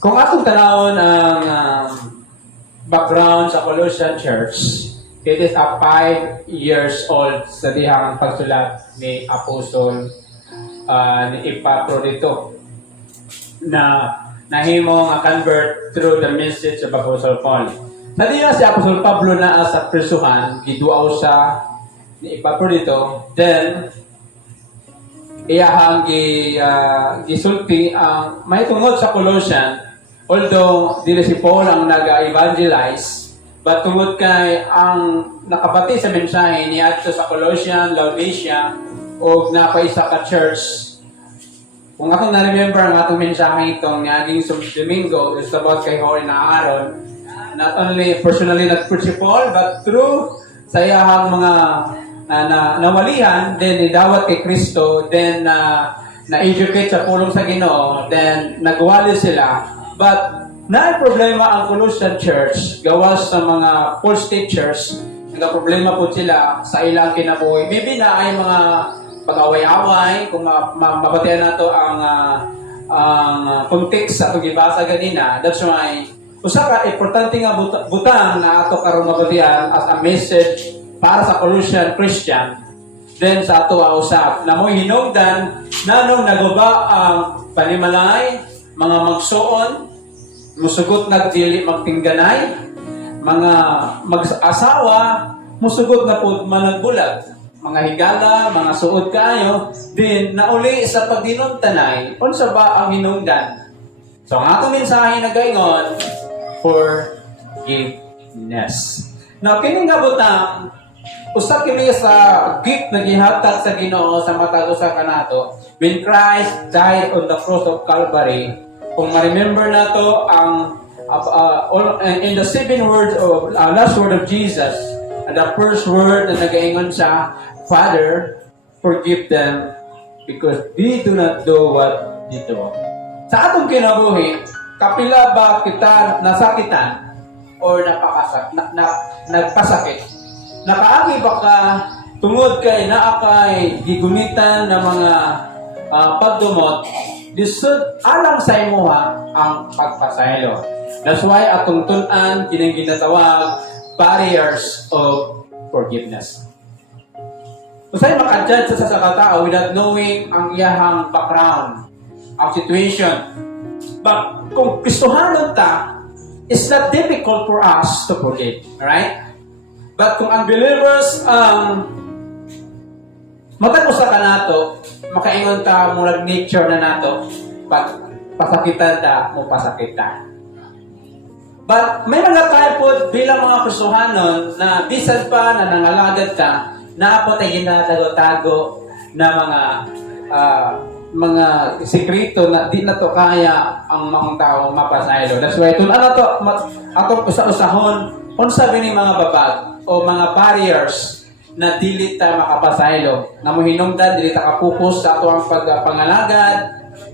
Kung atong tanawon ang background sa Colossian Church, it is a 5 years old sa dihang pagsulat ni Apostol ni Epaphroditus na nahimo nga convert through the message of Apostle Paul. Sa diha si Apostol Pablo na sa prisuhan, giduaw sa ni Epaphroditus, then iyahang gisulti ang may tungod sa Colossian, although dili si Paul ang nag-evangelize, but tungod kay ang nakabati sa mensahe niya sa Colossian, Laodicea, o napaisa ka church. Kung akong na-remember ang atong mensahe itong naging Domingo, is about kay Holy na Aaron, not only personally nag-preach si Paul, but through sa iyahang mga nawalihan, then idawat kay Kristo, then na-educate sa pulong sa Ginoo, then nagwali sila. But na problema ang Colossian Church gawas sa mga false teachers, nagka-problema po sila sa ilang kinabuhi. Maybe na ay mga pag-away-away, kung mabatian nato ang context sa pag-ibasa ganina. That's why usa ka importante nga butang na ato karong mabatian as a message para sa Colossian Christian, then sa ato usap na mo hinungdan nanong naguba ang panimalay, mga magsuon, musugot nagdili magtingganay, mga mag-asawa, musugot na po managbulag, mga higala, mga suod kayo, din nauli sa pagdinuntanay, unsa ba ang hinungdan? So ang atong mensahe na gayon, forgiveness. Now, kini nga butang, usa kini sa gift na gihatag sa Ginoo sa matag usa kanato when Christ died on the cross of Calvary. Kung ma-remember nato ang in the seven words of last word of Jesus, the first word na nagaingon siya, Father, forgive them because they do not know what they do. Sa atong kinabuhi, kapila ba kita nasakitan or nagpasakit? Nakaagi ba ka tungod kay naakay gigunitan ng mga pagdumot, disud alang sa imuha ang pagpasaylo. That's why atong tun-an kining ginatawag barriers of forgiveness. Usay maka-judge sa katao without knowing ang iyahang background, ang situation. But kung Kristohanon ta, it's not difficult for us to forgive, right? But kung unbelievers matag-usa ka nato, makaingon ta murag nature na nato, pag pasakitan ta mo pasakitan. But may mga tayo po bilang mga Kristohanon na bisan pa na nangalagad ka, naapot ay ginatago-tago na mga sekreto na di na to kaya ang mga tao mapasaylo. That's why tun ano to atong usa-usahon unsa bini mga babag o mga barriers na dili ta makapasaylo. Na mo hinungdan dili ta ka-focus sa ato ang pagpangalagad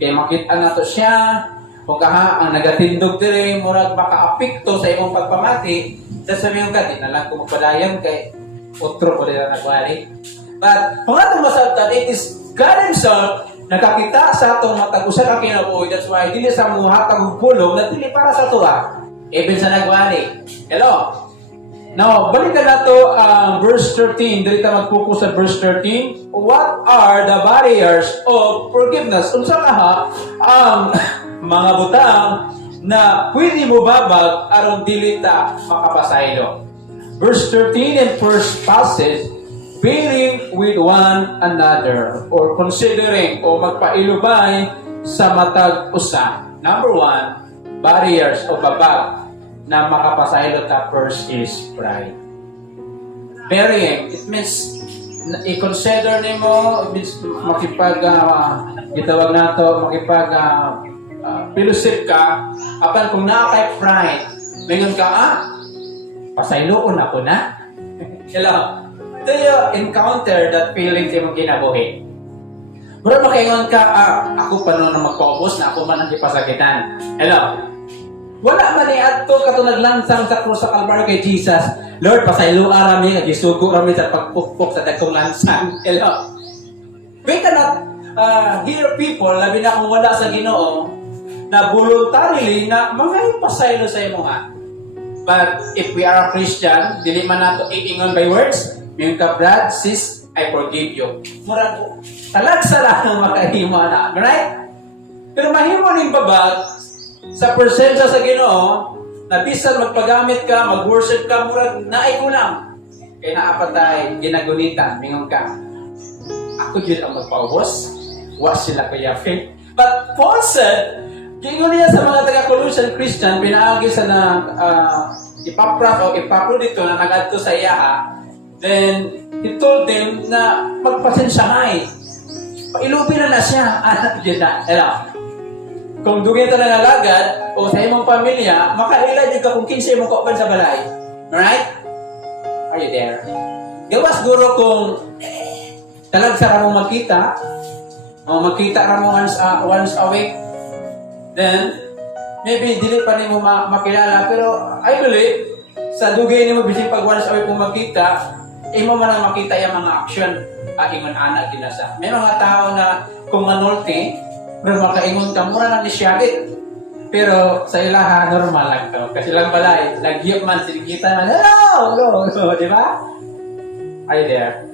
kay makita nato siya o kaha ang nagatindog diri murag maka-apekto sa imong pagpamati. Sasabihin ka di na lang ko magpadayon kay otro ko nila nagwari. But kung atong masabtan, it is God Himself nakakita sa atong matag usa ka kinabuhi. That's why dili sa muhatag og pulong na dili para sa tuwa. Even sa nagwari. Hello. Now, balikan nato ang verse 13. Dili ta mag-focus sa verse 13. What are the barriers of forgiveness? Unsa kaha ang mga butang na pwede mo babag aron dili ta makapasaylo? Verse 13 and first passage, bearing with one another or considering o magpailubay sa matag usa. Number 1, barriers o babag na makapasaylo ta first is pride. Bearing, it means i-consider nimo, it means gitawag nato pilusip ka apan kung naa kay pride, mingon ka pasayloon ako na. Hello. Do you encounter that feeling sa imong kinabuhi? Pero makaingon ka, ako pa na magpaubos na ako man ang ipasakitan. Hello. Wala man ni adto katong naglansang sa krus sa Calvary kay Jesus. Lord, pasaylo rami, gisugo rami sa pagpukpok sa dagkong lansang. Hello. We cannot hear people, labi na kung wala sa Ginoo, na voluntarily na mga pasaylo sa imo ha. But if we are a Christian, dili man nato iingon by words, yung ka, brad, sis, I forgive you. Murag, talag-sala ng makahimo na. Right? Pero mahimo ning babag sa presensya sa Ginoo na bisan magpagamit ka, mag-worship ka, murag naay ko lang. Kaya naapatay, ginagunitan, mingon ka. Ako yun ang magpaubos. Wa sila kaya faith. But Paul said, gingon niya sa mga taga-Colossian Christian, pinaagi sa na Epapras o Epapro dito na nagadto sa iya, then he told them na magpasensyahay. Pailupin na siya. Anak yun na. Kung dugay ito na nalagad o sa imong pamilya, makailad ka kung kinsa imong kauban sa balay. Alright? Are you there? Gawas guro kung talag sa kamong magkita, o magkita ka mo once a week, then maybe dili pa nimo makilala, pero I believe sa dugay nimo bisin pag once a week mo magkita, imo man ang makita yung mga action ingon anak ginasa. May mga tao na kung manulti, pero makaingon ka mura na ni Shabit. Pero sa ilaha normal lang to. Kasi lang balay, lagyop man sinikita man. Hello, di ba? Are you there?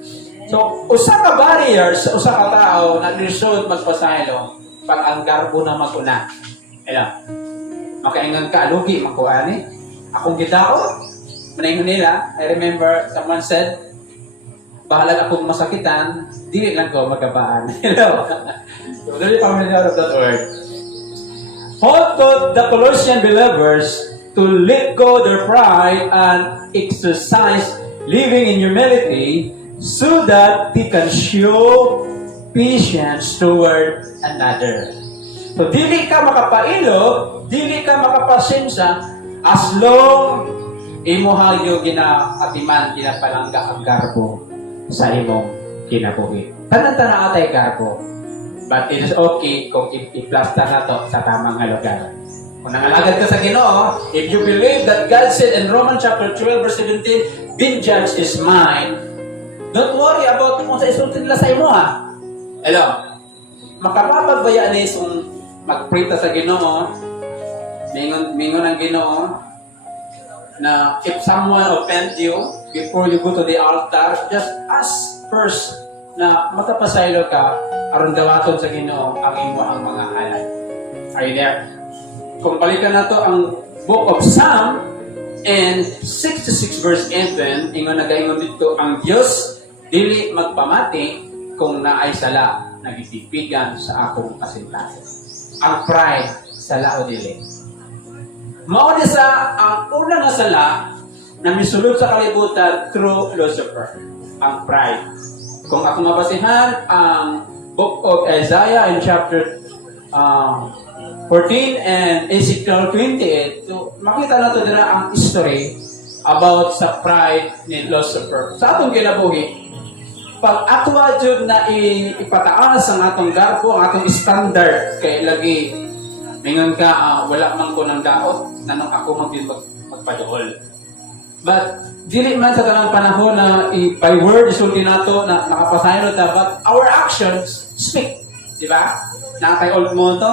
So, usa ka barriers, usa ka tao na lisod magpasaylo pag ang garbo na makuna. Makaingon ka, alugi, makuha ni. Akong gitao, manaingon nila, I remember someone said, bahalag akong masakitan, dili lang ko magabaan. Hello? So, very familiar of that word. Paul taught the Colossian believers to let go their pride and exercise living in humility so that they can show patience toward another. So, dili ka makapailo, dili ka makapasensya as long imo hayo ginaatiman, ginapalangga ang garbo sa imong kinabuhi. Tanan-tanan atay garbo. But it is okay kung i-plaster na to sa tamang lugar. Kung nangalagad ka sa Ginoo, if you believe that God said in Romans chapter 12 verse 17, vengeance is mine, don't worry about kung sa isulti nila sa imo ha. Hello? Makapapagbayaan na isong magprita sa Ginoo, mingon ang Ginoo, na if someone offend you, before you go to the altar, just ask first na matapasaylo ka aron dawaton sa Ginoo ang imo ang mga halay. Are you there? Kung balikan na to ang book of Psalm and 66 verse 11, ingon nagaingon dito ang Dios dili magpamati kung naay sala nagitipigan sa akong kasintasan. Ang pride sala o dili. Mao di sa ang unang nga sala na misulod sa kalibutan through Lucifer, ang pride. Kung ako mabasihan ang book of Isaiah in chapter 14 and Ezekiel 28, so makita nato dira ang history about sa pride ni Lucifer. Sa atong kinabuhi, pag atwa jud na ipataas ang atong garbo, ang atong standard kay lagi mingon ka wala man ko nang daot nanong ako magpaduol. But dili man sa tanang panahon na by word isulti nato na nakapasaylo ta, but our actions speak, di ba? Nakatay old mo to,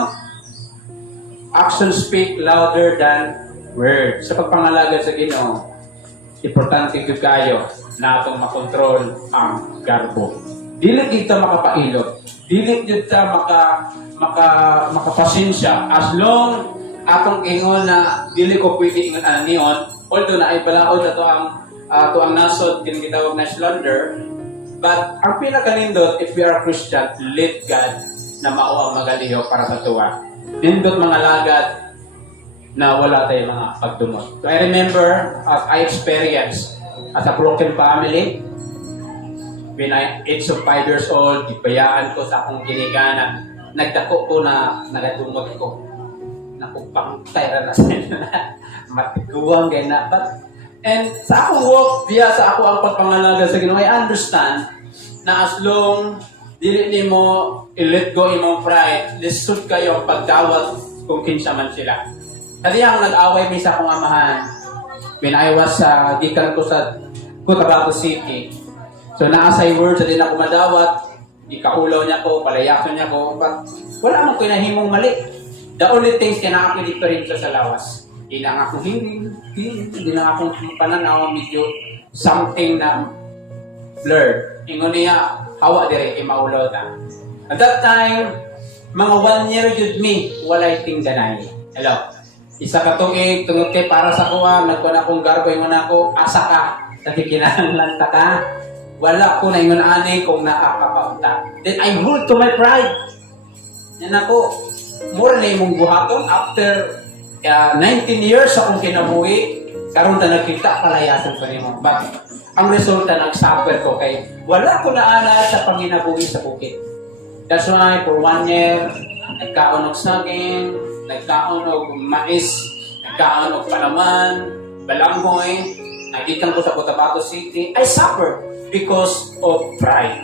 actions speak louder than words. Sa pagpangalagad sa Ginoo, importante gyud kayo na atong makontrol ang garbo. Dili kita makapailot, dili kita makapasensya as long atong ingon na dili ko pwede ingon anion, although na ay balaod ato ang nasod kini gitawag na slander. But ang pinakanindot, if we are Christian, let God na mao ang magaliho para sa tuwa. Nindot mga lagad na wala tayong mga pagdumot. So I remember, as I experienced as a broken family, when I age of 5 years old, ibayaan ko sa akong ginigana, nagdako ko na nagadumot ko. Nakupangtay na sila. Matiguang gaya na. And sa akong walk, diya sa ako ang pagpangalaga sa Ginoo, I understand na as long dili nimo i-let go imong pride, lisod kayo ang pagdawat kung kinsa man sila. Kaya ang nag-away mi sa akong amahan when I was gikan ko sa Cotabato City. So naasay words sa din ako madawat, ikaulaw niya ko, palayason niya ko, but wala man ko nahimong mali. The only things kaya ako diferensya sa lawas. Di lang ako hearing, di lang akong pananaw, medyo something na blurred. Ingon niya, hawa dire kay maulaw ta. At that time, mga 1 year yun me, walay tingganay. Hello. Isa ka tuig, tungod kay para sa kuha, nagkuhan akong garbo, ingon ako, asa ka, nakikinahanglan ta ka. Wala ko na ingon ani kung nakakapaunta. Then I hold to my pride. Yan ako, mura na imong buhaton after 19 years akong kinabuhi, karon ta nagkita palayasan pa nimo. But ang resulta nag-suffer ko kay wala ko na ana sa panginabuhi sa bukid. That's why for 1 year, nagkaon og saging, nagkaon og mais, nagkaon og palaman, balanghoy, nagikan ko sa Cotabato City. I suffered because of pride.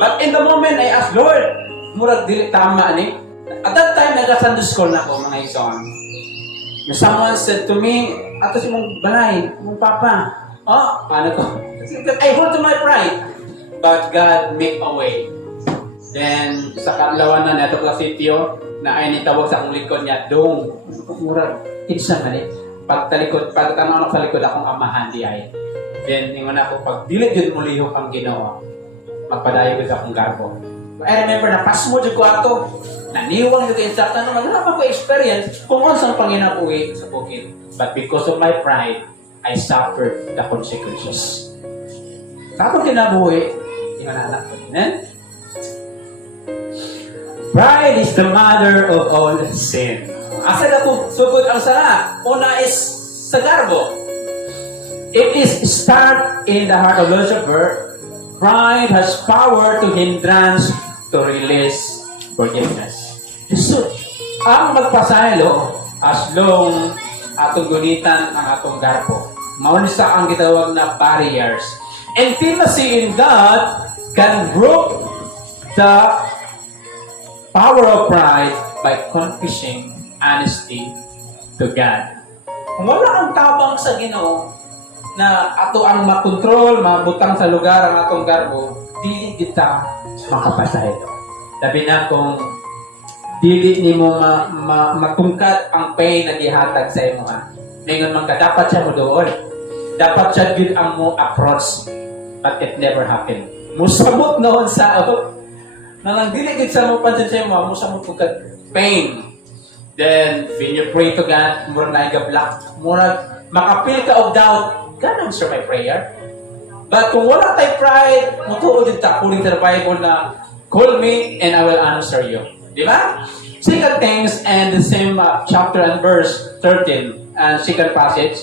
But in the moment I asked, Lord, murag dili tama ni. At that time, nag-Sunday school na ako, mga ison. Someone said to me, ato si mong balay, mong papa, oh, paano ko? I hold to my pride. But God make a way. Then, sa kalawan na nato ka sityo, na ay nitawag sa akong likod niya, dong, murag, kinsa man eh. Pagtanaw sa likod akong amahan di ay. Then, ingon ako, pag dilit yun muli yung ang ginawa, magpadayo ko sa akong garbo. I remember na pasmo dyan ko ato, naniwang yung instructor naman, wala pa ko experience kung ano sa panginabuhi sa bukid. But because of my pride, I suffered the consequences. Kapag kinabuhi, yung anak ko. Pride is the mother of all sin. Asa na kung sugod ang sara? Una is sa garbo. It is start in the heart of Lucifer. Pride has power to hindrance to release forgiveness. Jesus, ang magpasaylo as long atong gunitan ang atong garbo. Maunisa ang gitawag na barriers. Intimacy in God can break the power of pride by confessing honesty to God. Kung wala ang tabang sa Ginoo na ato ang makontrol, mabutang sa lugar ang atong garbo, dili kita makapasaylo. Sabi na kung dili nimo matungkad ang pain na gihatag sa imo ha. Ngayon man ka dapat siya mo doon. Dapat siya gid ang mo approach. But it never happened. Musamot noon sa nang dili gid sa mo pansin sa imo, musamot ka pain. Then when you pray to God, murag na ga-block, murag makapil ka of doubt, God answer my prayer. But kung wala tay pride, mutuod din ta according to the Bible na call me and I will answer you. Di ba? Second things and the same chapter and verse 13 and second passage.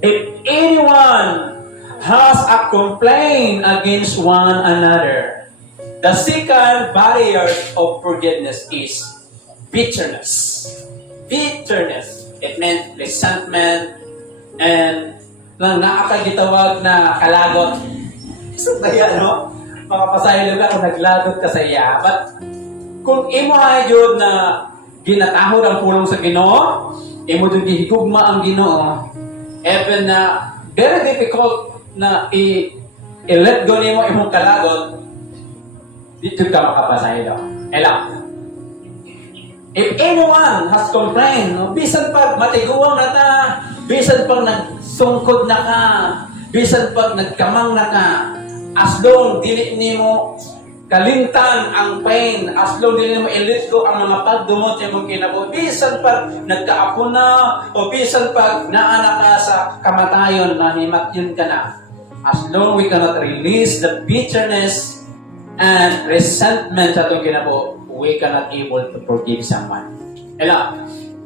If anyone has a complaint against one another, the second barrier of forgiveness is bitterness. Bitterness. It meant resentment and nakakagitawag na kalagot. So, kaya, no? Makapasaylo ka kung naglagot ka sa iya. But, kung imo ay yun na ginatahod ang pulong sa Ginoo, imo dun gihigugma ang Ginoo, even na very difficult na i-let go nimo imong kalagot, dito ka makapasaylo. Ela. If anyone has complained, no, bisan pag matiguang na ta, bisan pag nagsungkod na ka, bisan pag nagkamang na ka, as long dili nimo kalimtan ang pain, as long dili nimo i-let go ang mga pagdumot imong kinabuhi, bisan pag nagkaapo na, o bisan pag naana ka sa kamatayon na himatyon ka na, as long we cannot release the bitterness and resentment sa itong kinabuhi, we cannot able to forgive someone. Ela,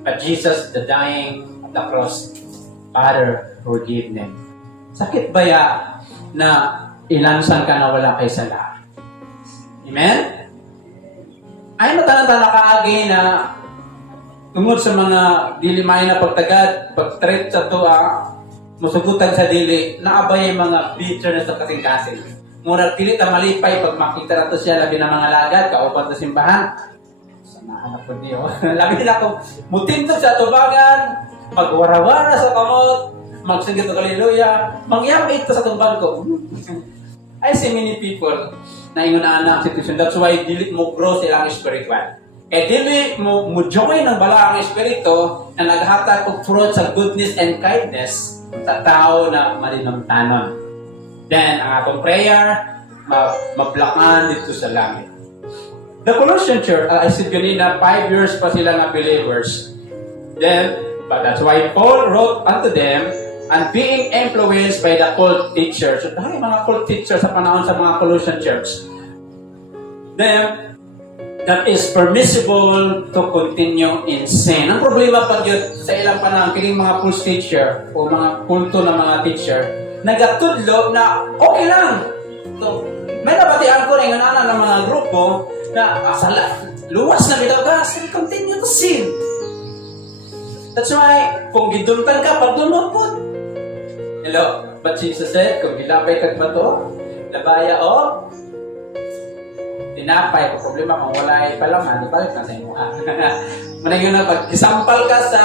but Jesus, the dying at the cross, Father, forgive them. Sakit ba ya na ilansan ka na wala kay sala? Amen? Ay matanang-tana kaagi na tungod sa mga dilimay na pagtagad, pag-treat sa tuwa, musugutan sa dili, naabay yung mga bitterness sa kasing-kasing. Murag pilit ang malipay pag makita na to siya, labi ng mga lagad, kaupan sa simbahan. Sanahan ako niyo. Labi na ako, mutindog sa tubagan, magwarawara sa kamot, magsingit ng haleluya, mangyamit sa tumbang ko. I see many people na ingon na ang situation. That's why dilit mo grow silang spiritual. dili mo join ng balaang espiritu na naghatag og fruit sa goodness and kindness sa tao na malinamtanon. Then, ang atong prayer, mablakan dito sa langit. The Colossian Church, I said kanina, 5 years pa sila nga believers. Then, but that's why Paul wrote unto them, and being influenced by the cult teachers. So, dahil mga cult teachers sa panahon sa mga Colossian Church. Then, that is permissible to continue in sin. Ang problema pa yun sa ilang panahon, kining mga false teacher o mga kulto na mga teacher, nagatudlo na okay lang. So, may nabatian ko rin ng mga grupo na luwas na bitaw ka, still continue to sin. That's why, kung gidumtan ka, pagdunod po. Hello? But Jesus said, kung gilabay ka ba to, labaya o, tinapay, kung problema kung wala ay palaman, ibalik na sa imo. Manang na, pag isampal ka sa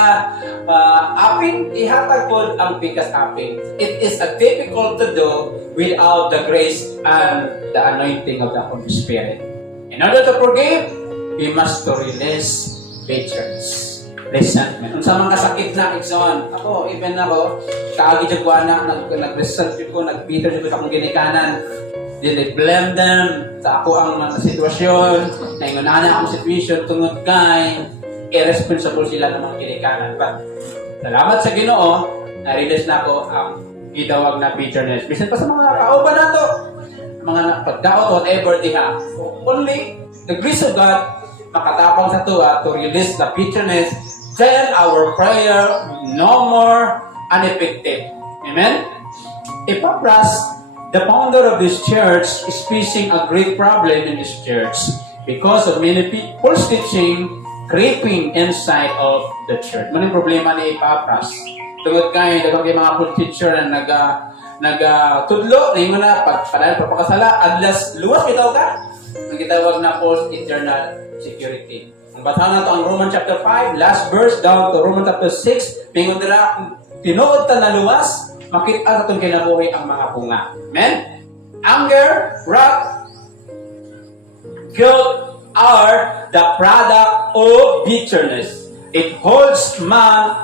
aping, ihatag po ang pikas aping. It is difficult to do without the grace and the anointing of the Holy Spirit. In order to forgive, we must to release bitterness, resentment. Kung sa mga sakit na igsoon, ako, even ako, kaagi dyan ko na, nag-resent ko, nag-bitter ko sa akong ginikanan. Then I blame them sa ako ang mga sitwasyon, na ingunahan akong situation tungod kay irresponsible sila ng mga ginikanan. But, salamat sa Ginoo, na-release na ako ang gitawag na bitterness. Bisan pa sa mga kauban na to, mga pagdaot, whatever they have. Only the grace of God makatapang sa tuwa to release the bitterness, then our prayer no more ineffective. Amen? Epaphras, the founder of this church, is facing a great problem in this church because of many people's teaching creeping inside of the church. Maning problema ni Epaphras. Tungod kay mga full teacher na nagtudlo na yung na pagpapakasala, adlas luwas bitaw ka. Ang gitawag na false eternal security. Ang basahan na ito ang Romans chapter 5, last verse down to Romans chapter 6, pingon nila, tinuod ta na luwas, makita sa itong kinabuhi ang mga bunga. Amen? Anger, wrath, guilt are the product of bitterness. It holds man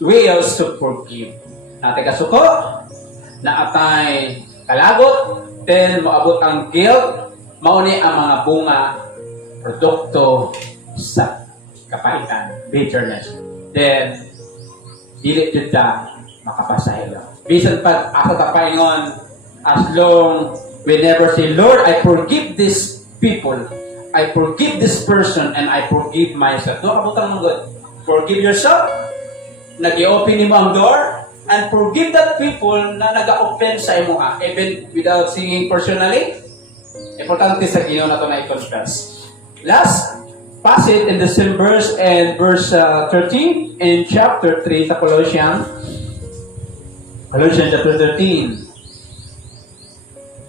wills to forgive. Natin kasuko, na atay kalagot, then maabot ang guilt, mauni ang mga bunga, produkto sa kapahitan, bitterness. Then, dili jud ta makapasaylo. Bisan pag ako tapaingon, as long we never say, Lord, I forgive these people, I forgive this person, and I forgive myself. No, kabutang mong God. Forgive yourself, nag-i-open mo ang door, and forgive that people na nag-open sa imo even without singing personally. Importante sa Ginoo na ito na i-confess. Last passage in the same verse and verse 13 in chapter 3 sa Colossians chapter 13.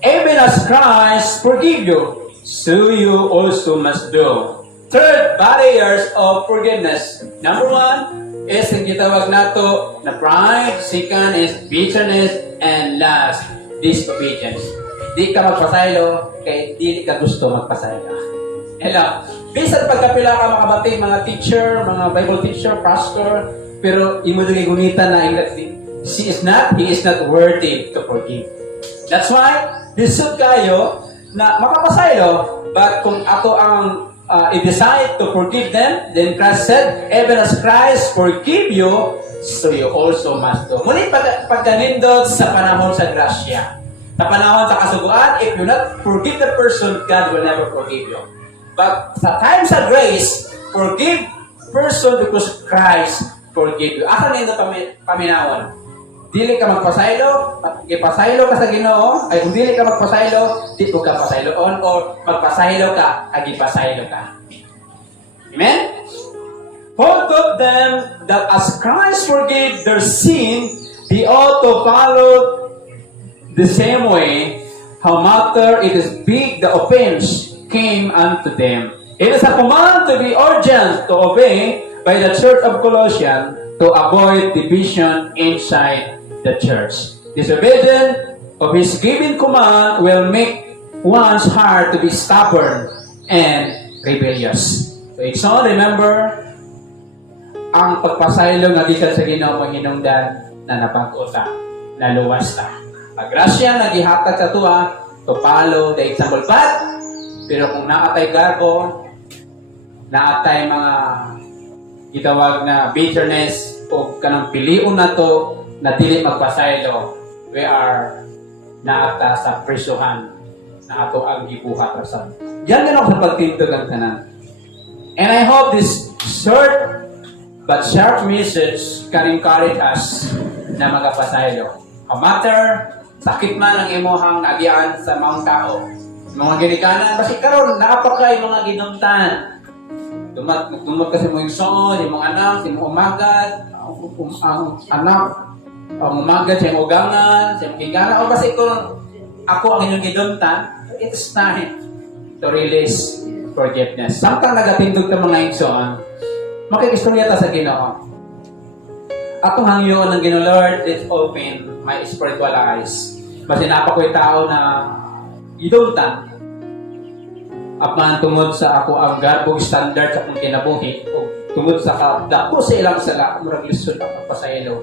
Even as Christ forgive you, so you also must do. Third barriers of forgiveness. Number 1 is ang gitawag nato na pride, second is bitterness, and last, disobedience. Di ka magpasaylo, kaya di ka gusto magpasaylo. Hello. Bisan pagkapila ka makabati, mga teacher, mga Bible teacher, pastor, pero imo dili gunita na he is not worthy to forgive. That's why, disod kayo na makapasaylo, but kung ako ang i-decide to forgive them, then Christ said, even as Christ forgive you, so you also must do. Muli pagkanindot sa panahon sa grasya. Sa panahon sa kasuguan, if you not forgive the person, God will never forgive you. But sa time sa grace, forgive person because Christ forgive you. Asa na ito paminawon? Dili ka magpasaylo, ipasaylo ka sa Ginoo, ay kung dili ka magpasaylo, di po ka pasayloon, or magpasaylo ka, ag ipasaylo ka. Amen? Paul told them that as Christ forgave their sin, they ought to follow the same way, how matter it is big the offense came unto them. It is a command to be urgent to obey by the church of Colossians to avoid division inside the church. Disobedience of his given command will make one's heart to be stubborn and rebellious. So, remember, ang pagpasaylo nga gikan sa Ginoo Panginoongdan na napag-uta, na luwas ta. Ang grasya na gihatag sa tuwa to follow the example. But, pero kung naatay garbo, naatay mga gitawag na bitterness o kanang piliun na to na dili magpasaylo, we are naata sa presuhan na ato ang gibuhat rason. Yan ako sa pagtindog ang tanan. And I hope this short but sharp message can encourage us na magapasaylo. No matter sakit man ang imuhang nagian sa mga tao, mga ginikanan, kasi karon naapakay mga ginuntan. Tumot kasi mo yung soon, yung mga anak, yung umagad, ang anak, ang umagad, yung ugangan, yung kingana, o kasi kung ako ang inyong ginuntan, it's time to release forgiveness. Samtang nagatindog ng mga igsoon, makikistorya ta sa Ginoo. Ako hangyoon ng Ginoo, Lord, let's open my spiritual eyes. Kasi napakoy tao na idultan apan tungod sa ako ang garbong standard sa akong kinabuhi o tungod sa kadako sa ilang sala murag lisod ang pagpasaylo.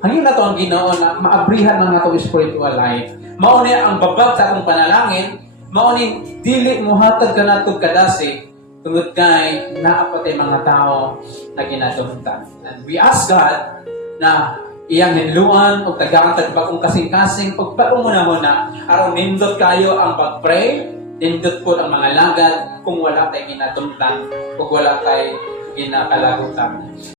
Hangin na to ang Ginoo na maabrihan ng atong spiritual life. Mao ni ang babag sa akong panalangin, mao ni dili mohatag kanato kadasi tungod kay naapatay mga tao na ginadumtan. And we ask God na iyang hinluan o tagaan tagbakong kasing-kasing pagbaong muna aron nindot kayo ang pag-pray, nindot po ang mga lagad kung wala tayo ginadumtan, kung wala tayo ginakalagutan.